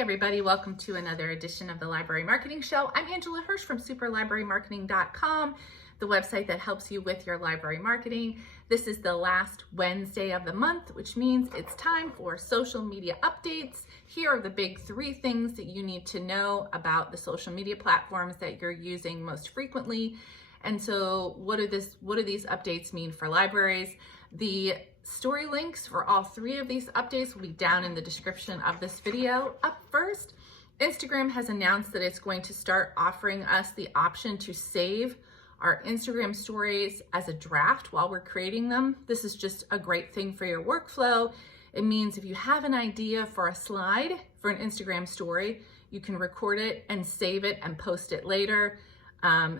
everybody, welcome to another edition of the Library Marketing Show. I'm Angela Hursh from superlibrarymarketing.com, the website that helps you with your library marketing. This is the last Wednesday of the month, which means it's time for social media updates. Here are the big 3 things that you need to know about the social media platforms that you're using most frequently. And so what do these updates mean for libraries? The story links for all 3 of these updates will be down in the description of this video. Up first, Instagram has announced that it's going to start offering us the option to save our Instagram stories as a draft while we're creating them. This is just a great thing for your workflow. It means if you have an idea for a slide for an Instagram story, you can record it and save it and post it later.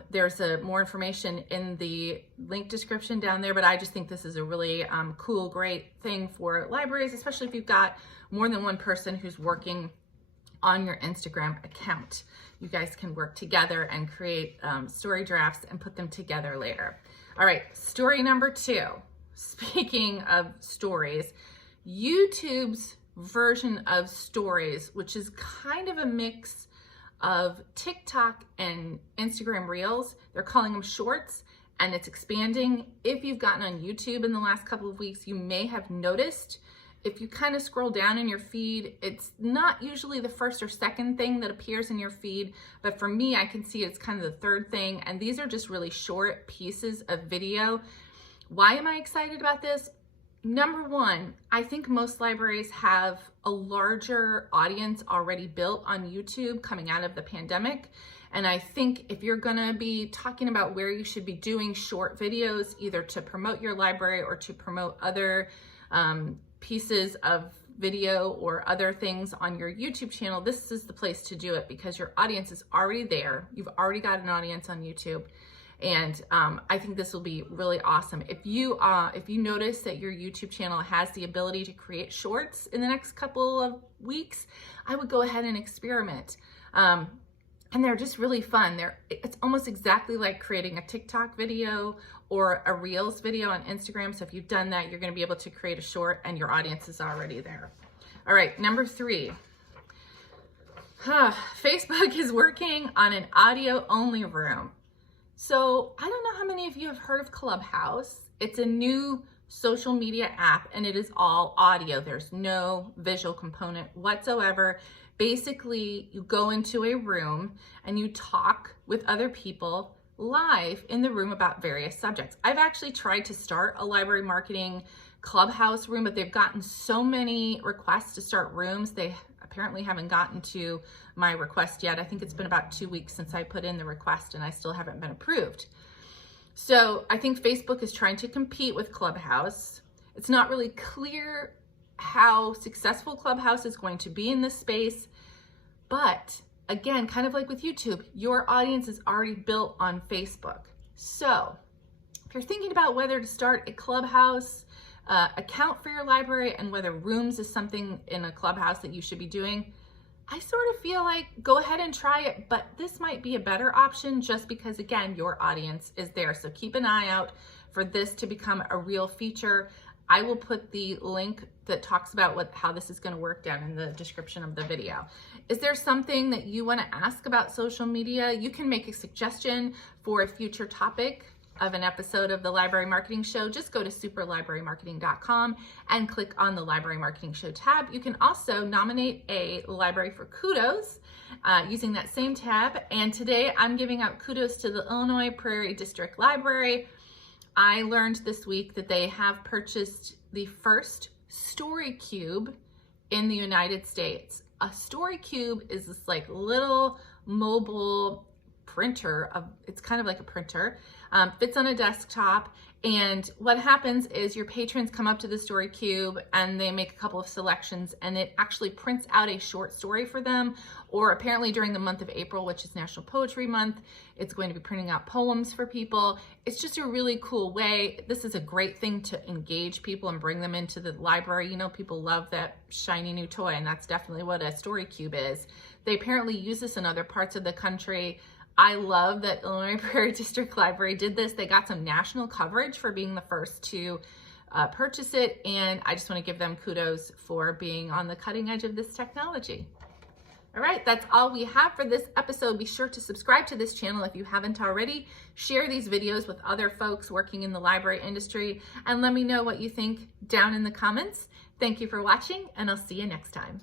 There's more information in the link description down there, but I just think this is a really cool, great thing for libraries, especially if you've got more than one person who's working on your Instagram account. You guys can work together and create story drafts and put them together later. All right, story number 2. Speaking of stories, YouTube's version of stories, which is kind of a mix of TikTok and Instagram Reels. They're calling them shorts, and it's expanding. If you've gotten on YouTube in the last couple of weeks, you may have noticed, if you kind of scroll down in your feed, it's not usually the first or second thing that appears in your feed, but for me, I can see it's kind of the 3rd thing, and these are just really short pieces of video. Why am I excited about this? Number 1, I think most libraries have a larger audience already built on YouTube coming out of the pandemic. And I think if you're gonna be talking about where you should be doing short videos, either to promote your library or to promote other pieces of video or other things on your YouTube channel, this is the place to do it because your audience is already there. You've already got an audience on YouTube. And I think this will be really awesome. If you notice that your YouTube channel has the ability to create shorts in the next couple of weeks, I would go ahead and experiment. And they're just really fun. It's almost exactly like creating a TikTok video or a Reels video on Instagram. So if you've done that, you're gonna be able to create a short and your audience is already there. All right, number 3. Facebook is working on an audio-only room. So I don't know how many of you have heard of Clubhouse. It's a new social media app and it is all audio. There's no visual component whatsoever. Basically, you go into a room and you talk with other people live in the room about various subjects. I've actually tried to start a library marketing Clubhouse room, but they've gotten so many requests to start rooms. They apparently haven't gotten to my request yet. I think it's been about 2 weeks since I put in the request and I still haven't been approved. So I think Facebook is trying to compete with Clubhouse. It's not really clear how successful Clubhouse is going to be in this space, but again, kind of like with YouTube, your audience is already built on Facebook. So if you're thinking about whether to start a Clubhouse account for your library and whether rooms is something in a Clubhouse that you should be doing, I sort of feel like go ahead and try it, but this might be a better option just because, again, your audience is there. So keep an eye out for this to become a real feature. I will put the link that talks about how this is going to work down in the description of the video. Is there something that you want to ask about social media? You can make a suggestion for a future topic of an episode of the Library Marketing Show. Just go to superlibrarymarketing.com and click on the Library Marketing Show tab. You can also nominate a library for kudos using that same tab. And today I'm giving out kudos to the Illinois Prairie District Library. I learned this week that they have purchased the first story cube in the United States. A story cube is this like little mobile printer. It's kind of like a printer, fits on a desktop. And what happens is your patrons come up to the story cube and they make a couple of selections and it actually prints out a short story for them. Or apparently during the month of April, which is National Poetry Month, it's going to be printing out poems for people. It's just a really cool way. This is a great thing to engage people and bring them into the library. You know, people love that shiny new toy, and that's definitely what a story cube is. They apparently use this in other parts of the country. I love that Illinois Prairie District Library did this. They got some national coverage for being the first to purchase it, and I just want to give them kudos for being on the cutting edge of this technology. All right, that's all we have for this episode. Be sure to subscribe to this channel if you haven't already. Share these videos with other folks working in the library industry, and let me know what you think down in the comments. Thank you for watching, and I'll see you next time.